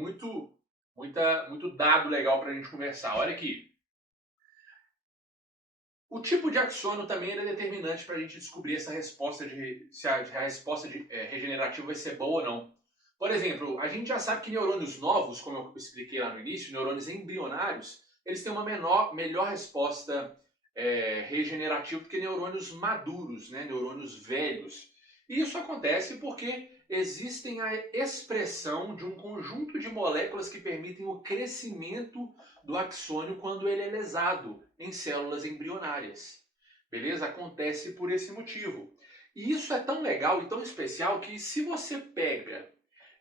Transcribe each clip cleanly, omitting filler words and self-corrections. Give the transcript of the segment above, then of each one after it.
muito dado legal para a gente conversar. Olha aqui. O tipo de axônio também é determinante para a gente descobrir essa resposta se a resposta regenerativa vai ser boa ou não. Por exemplo, a gente já sabe que neurônios novos, como eu expliquei lá no início, neurônios embrionários, eles têm uma melhor resposta regenerativa do que neurônios maduros, né? Neurônios velhos. E isso acontece porque existem a expressão de um conjunto de moléculas que permitem o crescimento do axônio quando ele é lesado em células embrionárias. Beleza? Acontece por esse motivo. E isso é tão legal e tão especial que se você pega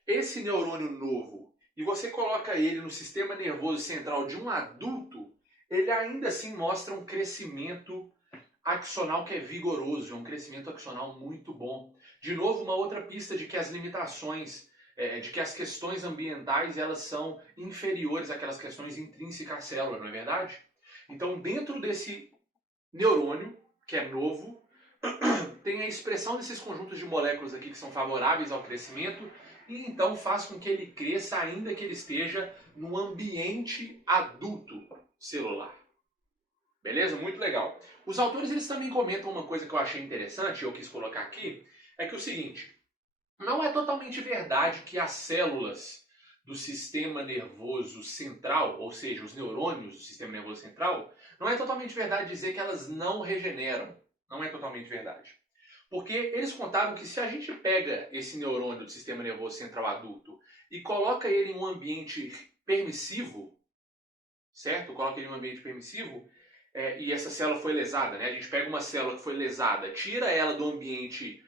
esse neurônio novo e você coloca ele no sistema nervoso central de um adulto, ele ainda assim mostra um crescimento axonal que é vigoroso, é um crescimento axonal muito bom. De novo, uma outra pista de que as limitações, de que as questões ambientais elas são inferiores àquelas questões intrínsecas à célula, não é verdade? Então, dentro desse neurônio, que é novo, tem a expressão desses conjuntos de moléculas aqui que são favoráveis ao crescimento e então faz com que ele cresça ainda que ele esteja no ambiente adulto celular. Beleza? Muito legal. Os autores eles também comentam uma coisa que eu achei interessante, eu quis colocar aqui, é que é o seguinte, não é totalmente verdade que as células do sistema nervoso central, ou seja, os neurônios do sistema nervoso central, não é totalmente verdade dizer que elas não regeneram. Não é totalmente verdade. Porque eles contaram que se a gente pega esse neurônio do sistema nervoso central adulto e coloca ele em um ambiente permissivo, certo? Coloca ele em um ambiente permissivo, e essa célula foi lesada, né? A gente pega uma célula que foi lesada, tira ela do ambiente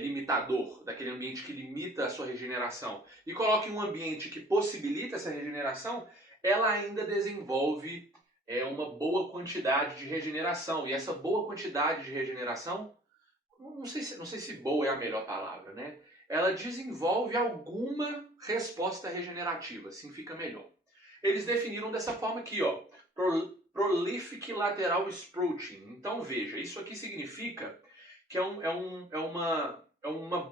limitador, daquele ambiente que limita a sua regeneração, e coloca em um ambiente que possibilita essa regeneração, ela ainda desenvolve uma boa quantidade de regeneração. E essa boa quantidade de regeneração, não sei se boa é a melhor palavra, né? Ela desenvolve alguma resposta regenerativa, assim fica melhor. Eles definiram dessa forma aqui, ó, Prolific Lateral Sprouting. Então veja, isso aqui significa que é uma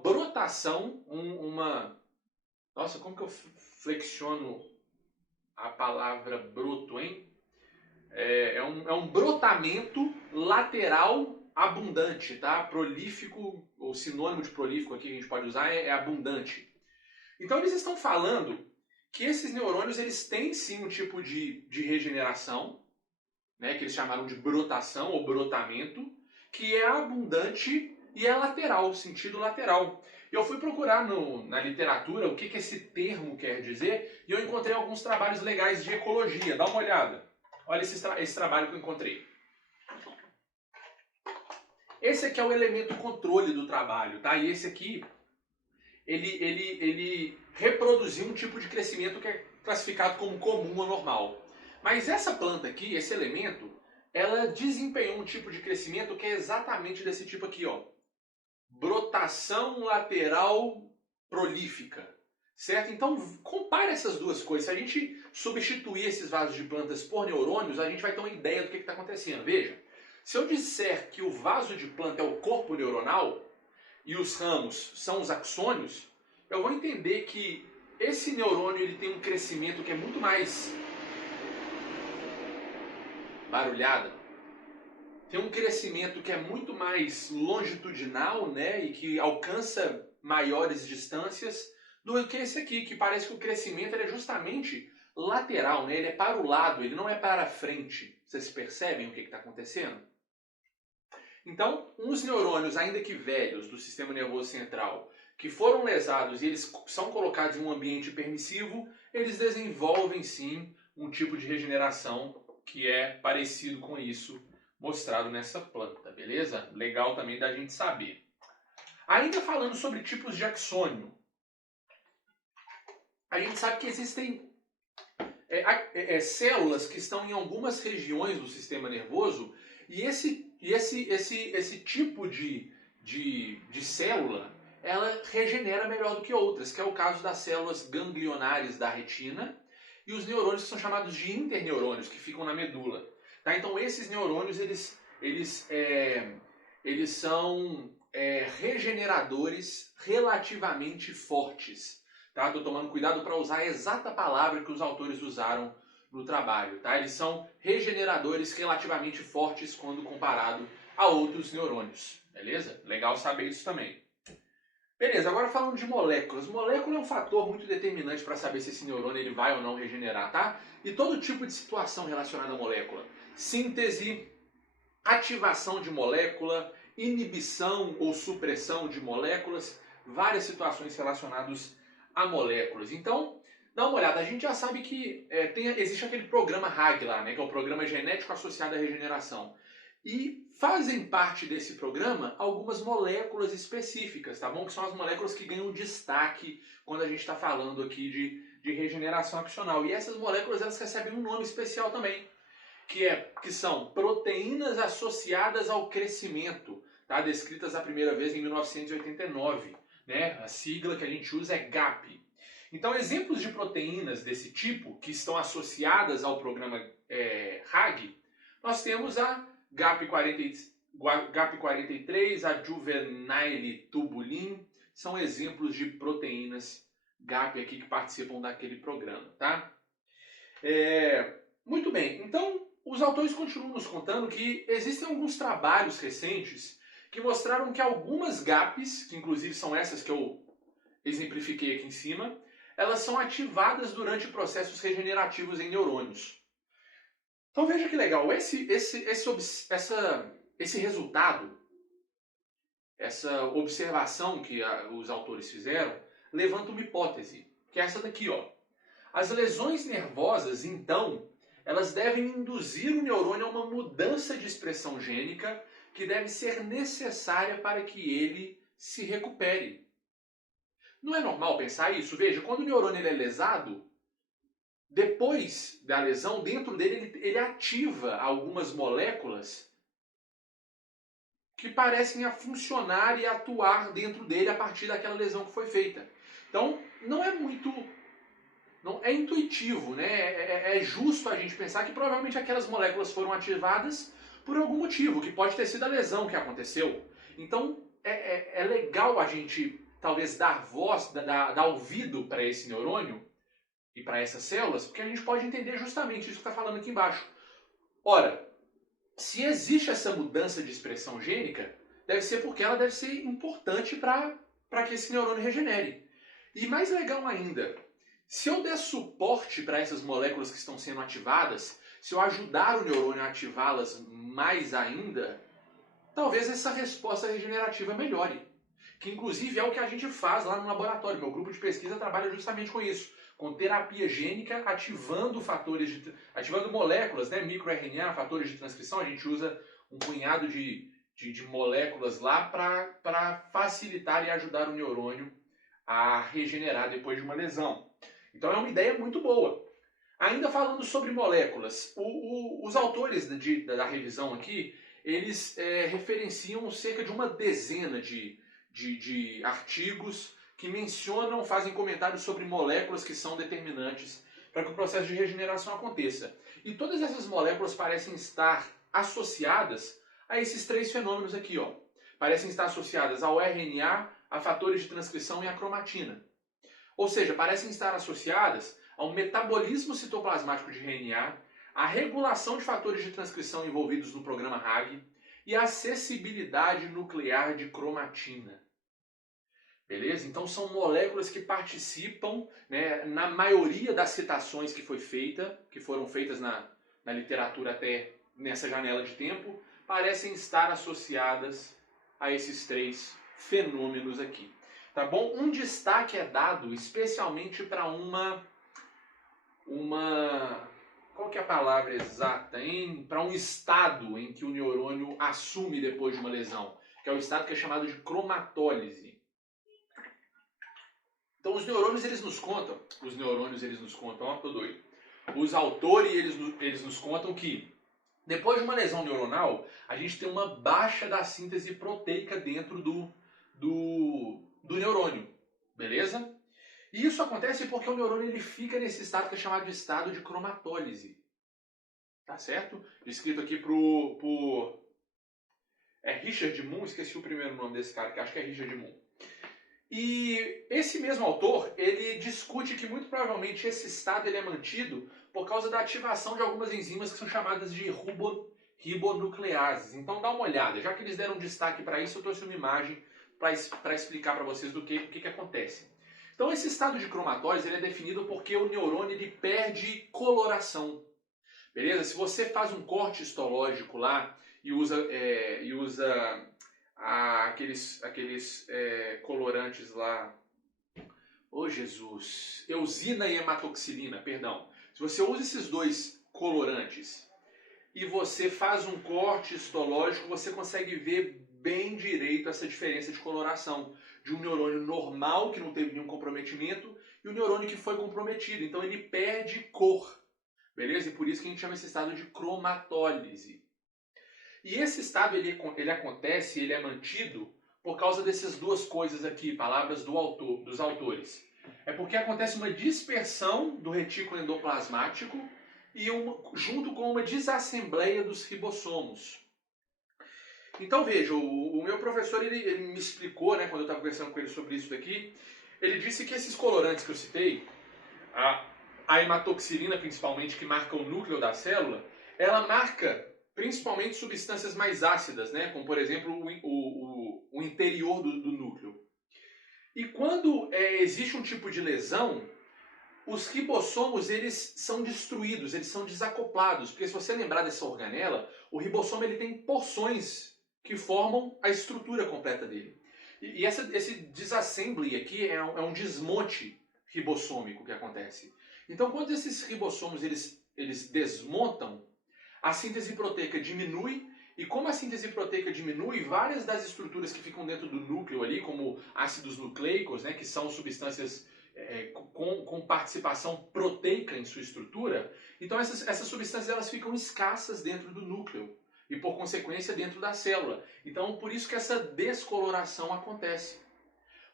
brotação, Nossa, como que eu flexiono a palavra broto, hein? É um brotamento lateral abundante, tá? Prolífico, o sinônimo de prolífico aqui que a gente pode usar é abundante. Então eles estão falando que esses neurônios eles têm sim um tipo de regeneração, né, que eles chamaram de brotação ou brotamento, que é abundante e é lateral, sentido lateral. Eu fui procurar na literatura o que esse termo quer dizer e eu encontrei alguns trabalhos legais de ecologia. Dá uma olhada. Olha esse trabalho que eu encontrei. Esse aqui é o elemento controle do trabalho, tá? E esse aqui, ele reproduziu um tipo de crescimento que é classificado como comum ou normal. Mas essa planta aqui, esse elemento, ela desempenhou um tipo de crescimento que é exatamente desse tipo aqui, ó. Brotação lateral prolífica. Certo? Então, compare essas duas coisas. Se a gente substituir esses vasos de plantas por neurônios, a gente vai ter uma ideia do que está acontecendo. Veja, se eu disser que o vaso de planta é o corpo neuronal e os ramos são os axônios, eu vou entender que esse neurônio ele tem um crescimento que é muito mais barulhada. Tem um crescimento que é muito mais longitudinal, né, e que alcança maiores distâncias do que esse aqui, que parece que o crescimento ele é justamente lateral, né? Ele é para o lado, ele não é para a frente. Vocês percebem o que está acontecendo? Então, uns neurônios, ainda que velhos, do sistema nervoso central, que foram lesados e eles são colocados em um ambiente permissivo, eles desenvolvem sim um tipo de regeneração que é parecido com isso mostrado nessa planta, beleza? Legal também da gente saber. Ainda falando sobre tipos de axônio, a gente sabe que existem células que estão em algumas regiões do sistema nervoso e esse tipo de célula ela regenera melhor do que outras, que é o caso das células ganglionares da retina e os neurônios que são chamados de interneurônios, que ficam na medula. Tá? Então esses neurônios eles são regeneradores relativamente fortes. tá? Estou tomando cuidado para usar a exata palavra que os autores usaram no trabalho, tá? Eles são regeneradores relativamente fortes quando comparado a outros neurônios, beleza? Legal saber isso também. Beleza, agora falando de moléculas. Molécula é um fator muito determinante para saber se esse neurônio ele vai ou não regenerar, tá? E todo tipo de situação relacionada à molécula. Síntese, ativação de molécula, inibição ou supressão de moléculas, várias situações relacionadas a moléculas. Então, dá uma olhada, a gente já sabe que existe aquele programa RAG lá, né, que é o Programa Genético Associado à Regeneração. E fazem parte desse programa algumas moléculas específicas, tá bom? Que são as moléculas que ganham destaque quando a gente está falando aqui de regeneração axial. E essas moléculas elas recebem um nome especial também, que são proteínas associadas ao crescimento, tá? Descritas a primeira vez em 1989. Né? A sigla que a gente usa é GAP. Então, exemplos de proteínas desse tipo, que estão associadas ao programa RAG, nós temos a GAP43, a juvenyltubulin, são exemplos de proteínas GAP aqui que participam daquele programa. Tá? Muito bem, então os autores continuam nos contando que existem alguns trabalhos recentes que mostraram que algumas GAPs, que inclusive são essas que eu exemplifiquei aqui em cima, elas são ativadas durante processos regenerativos em neurônios. Então veja que legal, esse resultado, essa observação que os autores fizeram, levanta uma hipótese, que é essa daqui, ó. As lesões nervosas, então, elas devem induzir o neurônio a uma mudança de expressão gênica que deve ser necessária para que ele se recupere. Não é normal pensar isso? Veja, quando o neurônio ele é lesado, depois da lesão, dentro dele ele ativa algumas moléculas que parecem a funcionar e atuar dentro dele a partir daquela lesão que foi feita. Então, não é intuitivo, né? É justo a gente pensar que provavelmente aquelas moléculas foram ativadas por algum motivo, que pode ter sido a lesão que aconteceu. Então, é legal a gente talvez dar voz, dar ouvido para esse neurônio e para essas células, porque a gente pode entender justamente isso que está falando aqui embaixo. Ora, se existe essa mudança de expressão gênica, deve ser porque ela deve ser importante para que esse neurônio regenere. E mais legal ainda, se eu der suporte para essas moléculas que estão sendo ativadas, se eu ajudar o neurônio a ativá-las mais ainda, talvez essa resposta regenerativa melhore. Que inclusive é o que a gente faz lá no laboratório. Meu grupo de pesquisa trabalha justamente com isso, com terapia gênica ativando ativando moléculas, né, microRNA, fatores de transcrição. A gente usa um punhado de moléculas lá para facilitar e ajudar o neurônio a regenerar depois de uma lesão. Então é uma ideia muito boa. Ainda falando sobre moléculas, os autores da revisão aqui, eles referenciam cerca de uma dezena de artigos que mencionam, fazem comentários sobre moléculas que são determinantes para que o processo de regeneração aconteça. E todas essas moléculas parecem estar associadas a esses três fenômenos aqui, ó. Parecem estar associadas ao RNA, a fatores de transcrição e à cromatina. Ou seja, parecem estar associadas ao metabolismo citoplasmático de RNA, à regulação de fatores de transcrição envolvidos no programa RAG e à acessibilidade nuclear de cromatina. Beleza? Então são moléculas que participam, né, na maioria das citações que foram feitas na literatura até nessa janela de tempo, parecem estar associadas a esses três fenômenos aqui. Tá bom? Um destaque é dado especialmente para qual que é a palavra exata? Para um estado em que o neurônio assume depois de uma lesão, que é o estado que é chamado de cromatólise. Então os neurônios eles nos contam, ó, tô doido. Os autores eles nos contam que depois de uma lesão neuronal, a gente tem uma baixa da síntese proteica dentro do neurônio, beleza? E isso acontece porque o neurônio ele fica nesse estado que é chamado de estado de cromatólise. Tá certo? Descrito aqui por Richard Moon, esqueci o primeiro nome desse cara, que acho que é Richard Moon. E esse mesmo autor, ele discute que muito provavelmente esse estado ele é mantido por causa da ativação de algumas enzimas que são chamadas de ribonucleases. Então dá uma olhada, já que eles deram destaque para isso, eu trouxe uma imagem para explicar para vocês o que acontece. Então esse estado de cromatólise ele é definido porque o neurônio ele perde coloração. Beleza? Se você faz um corte histológico lá e usa aqueles colorantes lá, oh Jesus, eusina e hematoxilina, perdão. Se você usa esses dois colorantes e você faz um corte histológico, você consegue ver bem direito essa diferença de coloração de um neurônio normal, que não teve nenhum comprometimento, e o neurônio que foi comprometido. Então ele perde cor, beleza? E por isso que a gente chama esse estado de cromatólise. E esse estado ele acontece, ele é mantido por causa dessas duas coisas aqui, palavras dos autores. É porque acontece uma dispersão do retículo endoplasmático e junto com uma desassembleia dos ribossomos. Então veja, o meu professor ele me explicou, né, quando eu estava conversando com ele sobre isso daqui, ele disse que esses colorantes que eu citei, a hematoxilina principalmente, que marca o núcleo da célula, ela marca principalmente substâncias mais ácidas, né, como por exemplo o interior do núcleo. E quando existe um tipo de lesão, os ribossomos eles são destruídos, eles são desacoplados, porque se você lembrar dessa organela, o ribossomo ele tem porções que formam a estrutura completa dele. E esse disassembly aqui é um desmonte ribossômico que acontece. Então, quando esses ribossomos eles desmontam, a síntese proteica diminui, e como a síntese proteica diminui, várias das estruturas que ficam dentro do núcleo ali, como ácidos nucleicos, né, que são substâncias com participação proteica em sua estrutura, então essas substâncias elas ficam escassas dentro do núcleo e, por consequência, dentro da célula. Então, por isso que essa descoloração acontece.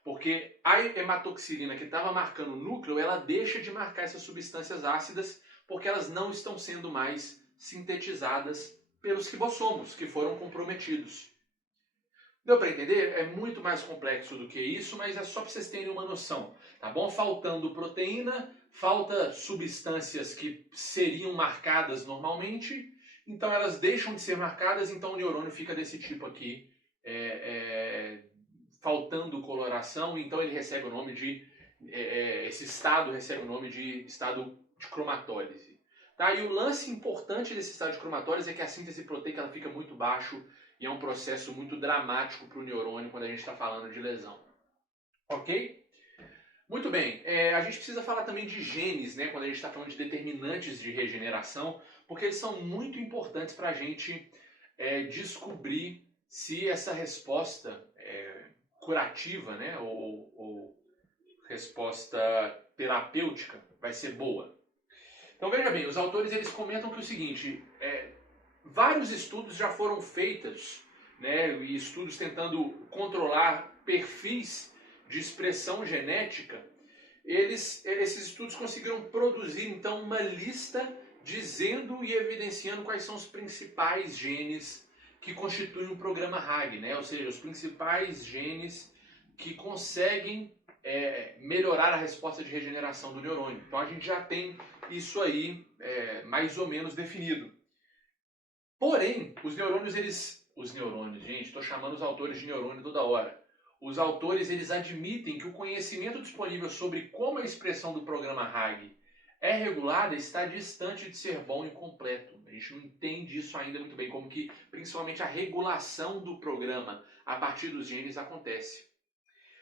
Porque a hematoxilina que estava marcando o núcleo, ela deixa de marcar essas substâncias ácidas porque elas não estão sendo mais sintetizadas pelos ribossomos que foram comprometidos. Deu para entender? É muito mais complexo do que isso, mas é só para vocês terem uma noção, tá bom? Faltando proteína, falta substâncias que seriam marcadas normalmente, então elas deixam de ser marcadas, então o neurônio fica desse tipo aqui, faltando coloração, então ele recebe o nome de, esse estado recebe o nome de estado de cromatólise. Tá? E o lance importante desse estado de cromatólise é que a síntese proteica ela fica muito baixo e é um processo muito dramático para o neurônio quando a gente está falando de lesão. Ok? Muito bem, a gente precisa falar também de genes, né, quando a gente está falando de determinantes de regeneração, porque eles são muito importantes para a gente descobrir se essa resposta curativa, né, ou resposta terapêutica vai ser boa. Então veja bem, os autores eles comentam que o seguinte, vários estudos já foram feitos, né, e estudos tentando controlar perfis de expressão genética, esses estudos conseguiram produzir então uma lista dizendo e evidenciando quais são os principais genes que constituem o programa RAG, né? Ou seja, os principais genes que conseguem melhorar a resposta de regeneração do neurônio. Então a gente já tem isso aí mais ou menos definido. Porém, os neurônios, gente, estou chamando os autores de neurônio toda hora. Os autores eles admitem que o conhecimento disponível sobre como a expressão do programa RAG é regulada está distante de ser bom e completo. A gente não entende isso ainda muito bem, como que principalmente a regulação do programa a partir dos genes acontece.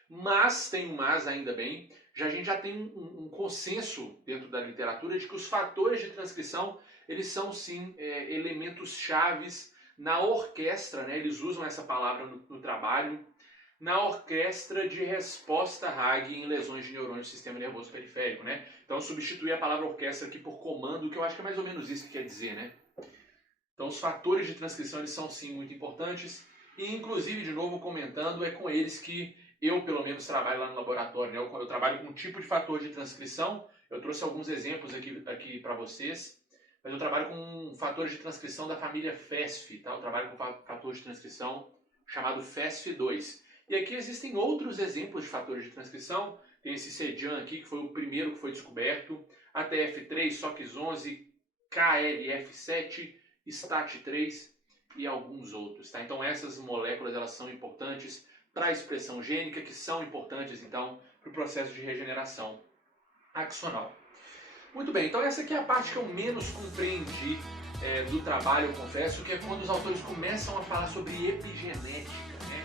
Mas, tem um mas ainda bem, a gente já tem um consenso dentro da literatura de que os fatores de transcrição eles são sim elementos chaves na orquestra, né? Eles usam essa palavra no trabalho, na orquestra de resposta RAG em lesões de neurônios do sistema nervoso periférico, né? Então substituir a palavra orquestra aqui por comando, que eu acho que é mais ou menos isso que quer dizer, né? Então os fatores de transcrição eles são sim muito importantes e inclusive, de novo comentando, é com eles que eu pelo menos trabalho lá no laboratório, né? Eu trabalho com um tipo de fator de transcrição, eu trouxe alguns exemplos aqui para vocês, mas eu trabalho com fatores de transcrição da família FESF, tá? Eu trabalho com um fator de transcrição chamado FESF2. E aqui existem outros exemplos de fatores de transcrição. Tem esse CEDIAN aqui, que foi o primeiro que foi descoberto, ATF3, SOX11, KLF7, STAT3 e alguns outros. Tá? Então essas moléculas elas são importantes para a expressão gênica, que são importantes então para o processo de regeneração axonal. Muito bem, então essa aqui é a parte que eu menos compreendi do trabalho, eu confesso, que é quando os autores começam a falar sobre epigenética, né?